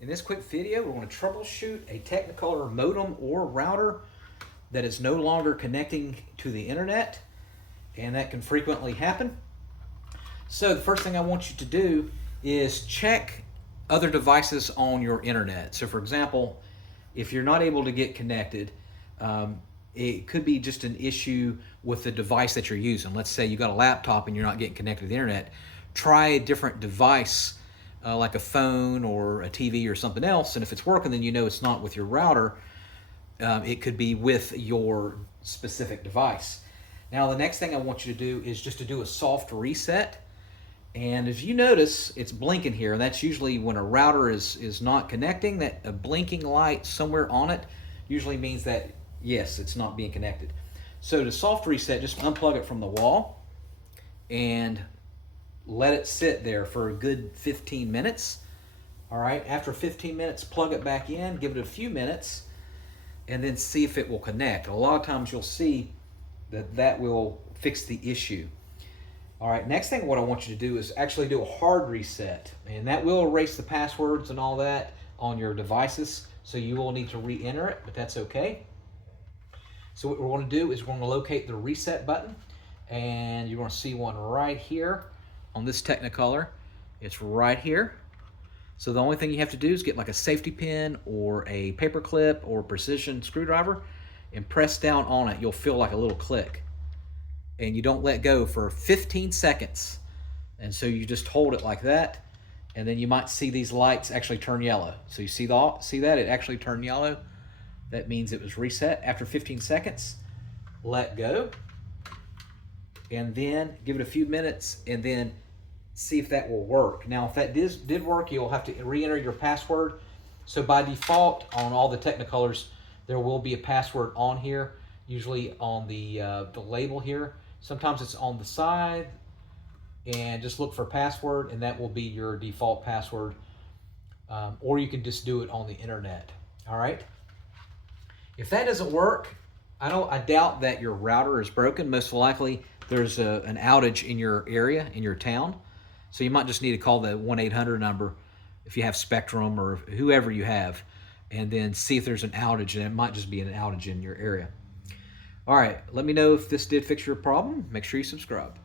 In this quick video, we're going to troubleshoot a Technicolor modem or router that is no longer connecting to the internet, and that can frequently happen. So the first thing I want you to do is check other devices on your internet. So for example, if you're not able to get connected, it could be just an issue with the device that you're using. Let's say you got a laptop and you're not getting connected to the internet. Try a different device, like a phone or a TV or something else, and if it's working, then you know it's not with your router. It could be with your specific device. Now the next thing I want you to do is just to do a soft reset. And as you notice, it's blinking here, and that's usually when a router is not connecting. That a blinking light somewhere on it usually means that, yes, it's not being connected. So to soft reset, just unplug it from the wall and let it sit there for a good 15 minutes. All right, after 15 minutes, plug it back in, give it a few minutes, and then see if it will connect. A lot of times you'll see that will fix the issue. All right, next thing what I want you to do is actually do a hard reset, and that will erase the passwords and all that on your devices, so you will need to re-enter it, but that's okay. So what we're going to do is we're going to locate the reset button, and you're going to see one right here on this Technicolor. It's right here. So the only thing you have to do is get like a safety pin or a paper clip or precision screwdriver and press down on it. You'll feel like a little click. And you don't let go for 15 seconds. And so you just hold it like that, and then you might see these lights actually turn yellow. So you see that? It actually turned yellow. That means it was reset. After 15 seconds, let go, and then give it a few minutes, and then see if that will work. Now, if that did work, you'll have to re-enter your password. So by default, on all the Technicolors, there will be a password on here, usually on the label here. Sometimes it's on the side, and just look for password, and that will be your default password. Or you can just do it on the internet. All right. If that doesn't work, I doubt that your router is broken. Most likely, there's an outage in your area, in your town. So you might just need to call the 1-800 number if you have Spectrum or whoever you have, and then see if there's an outage, and it might just be an outage in your area. All right, let me know if this did fix your problem. Make sure you subscribe.